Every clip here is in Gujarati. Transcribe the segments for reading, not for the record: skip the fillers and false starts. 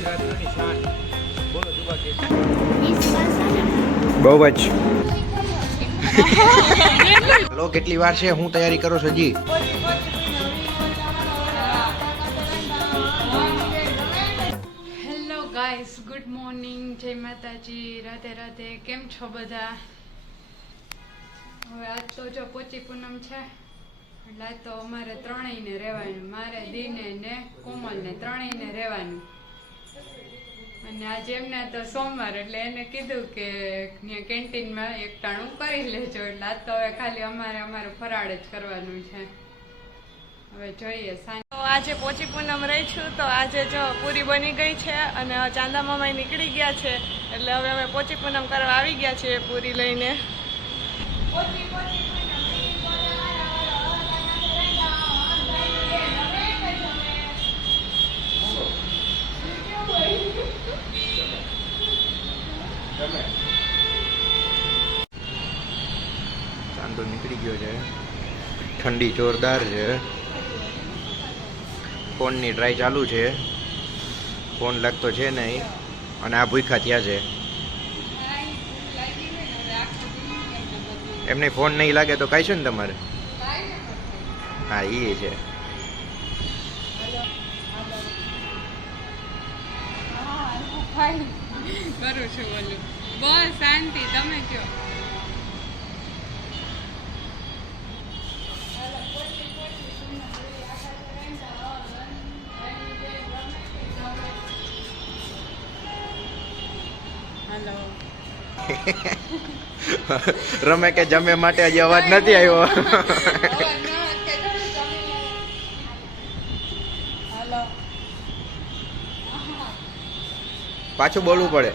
ગુજરાતીઓની શાન. બોલો જુબા કે બહુ જ. લો કેટલી વાર છે? હું તૈયારી કરો છો હજી? હેલો ગાઈસ, ગુડ મોર્નિંગ, જય માતાજી, રાધે રાધે. કેમ છો બધા? હવે આજ તો જો પોચી પૂનમ છે એટલે આજ તો અમારે ત્રણેયને રહેવાનું, મારે દીને ને કોમલને ત્રણેયને રહેવાનું. અને આજે એમને તો સોમવાર એટલે એને કીધું કે ત્યાં કેન્ટીનમાં એક ટાણું કરી લેજો. એટલે આજ તો હવે ખાલી અમારું ફરાળ જ કરવાનું છે. હવે જોઈએ સાંજ. તો આજે પોચી પૂનમ રહી છું તો આજે જો પૂરી બની ગઈ છે અને ચાંદા મામા નીકળી ગયા છે એટલે હવે અમે પોચી પૂનમ કરવા આવી ગયા છીએ પૂરી લઈને. ચાંદો નીકળી ગયો છે, ઠંડી જોરદાર છે, ફોનની ટ્રાય ચાલુ છે, ફોન લાગતો છે નહીં અને આ ભૂખા થયા છે. એમને ફોન નહીં લાગે તો કાંઈ છે ને તમારે? હા એ છે. કરું છું બોલું. બસ શાંતિ, તમે કયો? હેલો. રમે કે જમે માટે હજી અવાજ નથી આવ્યો. પાછું બોલવું પડે.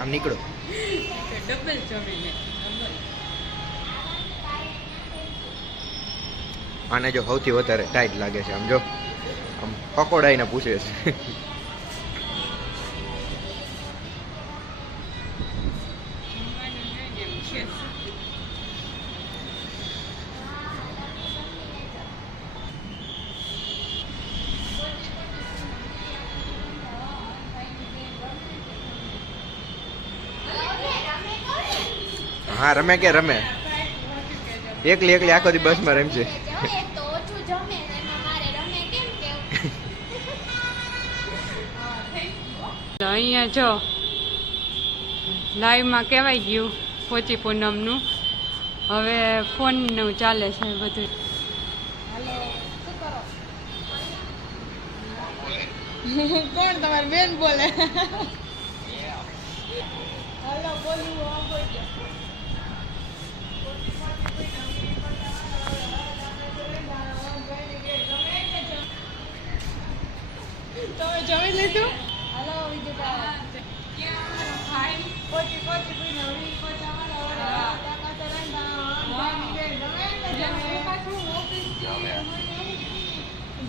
આમ નીકળો. ડબલ જમીને આને જો સૌથી વધારે ટાઈટ લાગે છે. આમ જો આમ પકોડાઈને પૂછે છે. હા રમે કે રમે એકલી એકલી આખો દી બસમાં રમશે. અહીંયા જો લાઈવમાં કહેવાય ગયું પોચી પૂનમનું. હવે ફોનનું ચાલે છે બધું. કોણ તમારી બેન બોલે? હાલો બોલું. તમે જમી લીધું? હાલો વિજયભાઈ.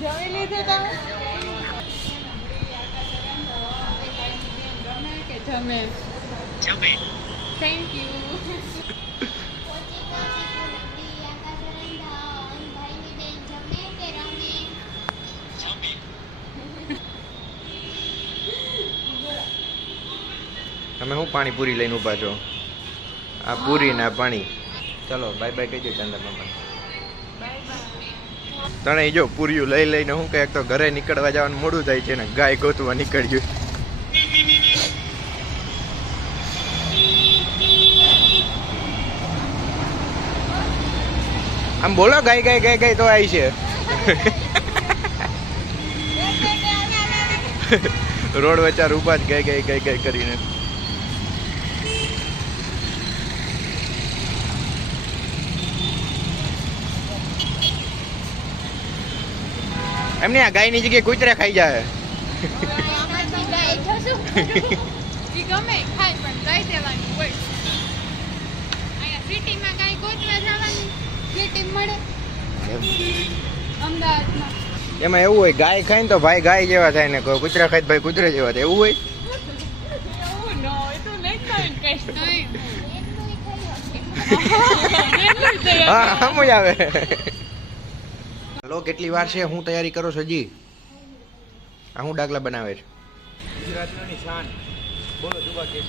જમી લીધું તમે? જમે. Thank you. તમે હું પાણીપુરી લઈને ઊભા છો? આ પૂરી ના પાણી. ચલો બાય બાય કહીજો ચાંદા મામા. તને જો પૂરીયું લઈ લઈને હું કે એક તો ઘરે નીકળવા જવાનું મોડું થાય છે ને ગાય ગોતવા નીકળ્યું. આમ બોલો ગાય ગાય ગાય ગાય તો આવી છે. રોડ વચ્ચે ઊભા જ ગાય ગાય ગાય ગાય કરીને. એમને આ ગાયની જગ્યાએ કૂતરા ખાઈ જાય. ગમે ખાય પણ ગાય દેવાની હોય. અહીંયા સિટીમાં ગાય ગોતવા જવાની સિટી મળે. એમ અમદાવાદમાં એમાં એવું હોય ગાય ખાય ને તો ભાઈ ગાય જેવા થાય ને કોઈ કૂતરા ખાય તો ભાઈ કૂતરા જેવા થાય એવું હોય એવું ન હોય તો નહીં ખાય હા સમજ આવે હલો કેટલી વાર છે હું તૈયારી કરો છો હજી આ હું ડાકલા બનાવે છે ગુજરાતની શાન બોલો જુબા કે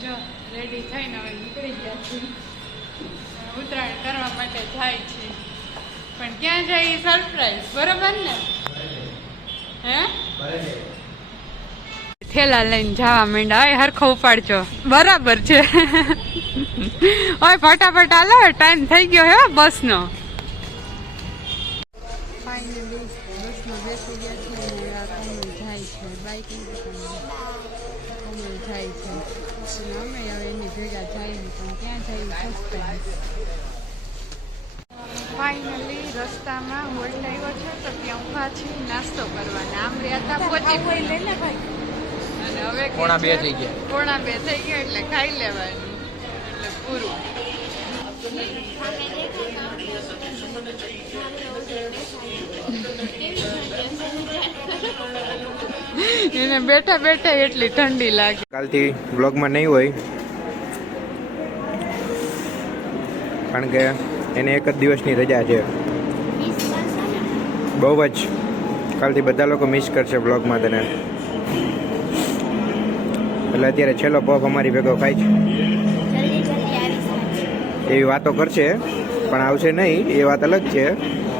જો રેડી થઈને હવે નીકળી ગયા છે ઉત્તરાયણ કરવા માટે જાય છે પણ ક્યાં જાય સરપ્રાઈઝ બરોબર ને હે થેલા લઈને જવા માંડ્યા ઓય હરખો ઉપાડજો બરાબર છે ઓય ફટાફટ હાલો ટાઈમ થઈ ગયો હે બસનો ફાઇનલી બસમાં બેસી ગયા છે અને આ કોમલ જાય છે બાઇક કોમલ જાય છે અને અમે હવે એની ભેગા જઈએ પણ ક્યાં જઈએ સસ્પેન્સ ફાઇનલી રસ્તામાં હોટલ આવ્યો છે તો ત્યાં ઊભા છીએ નાસ્તો કરવાના આમ રહ્યા હતા પહોંચી અને હવે પોણા 2 થઈ ગયા પોણા 2 થઈ ગયા એટલે ખાઈ લેવાનું એટલે પૂરું એને બેઠા બેઠા એટલી ઠંડી લાગે કાલથી બ્લોગમાં નહીં હોય કારણ કે એને એક જ દિવસની રજા છે બહુ જ કાલથી બધા લોકો મિસ કરશે બ્લોગમાં તને એટલે અત્યારે છેલ્લો પફ અમારી ભેગો ખાય છે એવી વાતો કરશે પણ આવશે નહીં એ વાત અલગ છે